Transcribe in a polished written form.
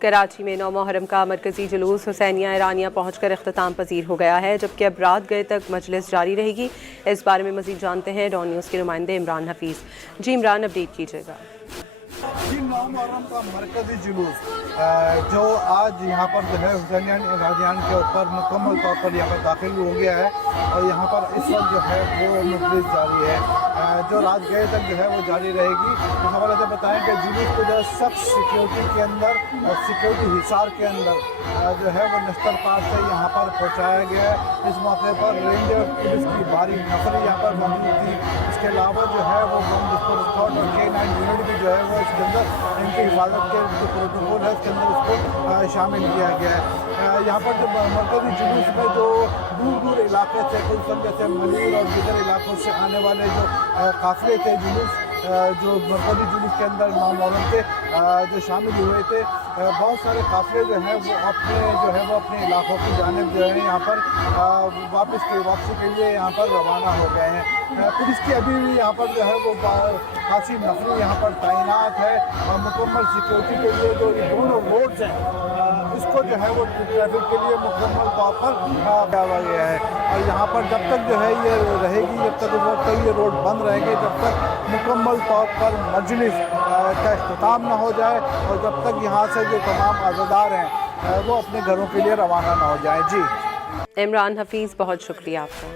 کراچی میں 9 محرم کا مرکزی جلوس حسینیہ ایرانیہ پہنچ کر اختتام پذیر ہو گیا ہے، جبکہ اب رات گئے تک مجلس جاری رہے گی۔ اس بارے میں مزید جانتے ہیں ڈان نیوز کے نمائندے عمران حفیظ۔ جی عمران، اپڈیٹ کیجیے گا۔ جی 9 محرم کا مرکزی جلوس جو آج یہاں پر جو ہے حسینیہ ایرانیان کے اوپر مکمل طور پر یہاں پر داخل ہو گیا ہے، اور یہاں پر اس وقت جو ہے وہ مجلس جاری ہے جو رات گئے تک جو ہے وہ جاری رہے گی۔ اس حوالے سے بتائیں کہ جلوس کو جو ہے سخت سیکیورٹی کے اندر اور سیکیورٹی حصار کے اندر جو ہے وہ نشتر پار سے یہاں پر پہنچایا گیا ہے۔ اس موقع پر رینج اور پولیس کی بھاری نفر یہاں پر موجود تھی۔ اس کے علاوہ جو ہے وہ بم ڈسپوز اسکواڈ اور K9 یونٹ بھی جو ہے وہ اس کے اندر ان کی حفاظت کے جو پروٹوکول ہے اس کے اندر اس کو شامل کیا گیا ہے۔ یہاں پر جو مرکزی جلوس میں جو دور دور علاقے سے کلثم جیسے ملیر اور دیگر علاقوں سے آنے والے جو قافلے تھے جلوس جو مرکزی جلوس کے اندر 9 محرم کے جو شامل ہوئے تھے، بہت سارے قافلے جو ہیں وہ اپنے علاقوں کی جانب جو ہے یہاں پر واپسی کے لیے یہاں پر روانہ ہو گئے ہیں۔ پولیس کی ابھی بھی یہاں پر جو ہے وہ خاصی نفری یہاں پر تعینات ہے، اور مکمل سیکیورٹی کے لیے جو یہ دونوں روڈز ہیں اس کو جو ہے وہ ٹریفک کے لیے مکمل طور پر کیا ہوا گیا ہے، اور یہاں پر جب تک جو ہے یہ رہے گی، جب تک اس وقت تک یہ روڈ بند رہیں گے، جب تک مکمل طور پر مجلس کا اختتام نہ ہو جائے، اور جب تک یہاں سے جو تمام عزادار ہیں وہ اپنے گھروں کے لیے روانہ نہ ہو جائیں۔ جی عمران حفیظ، بہت شکریہ آپ کا۔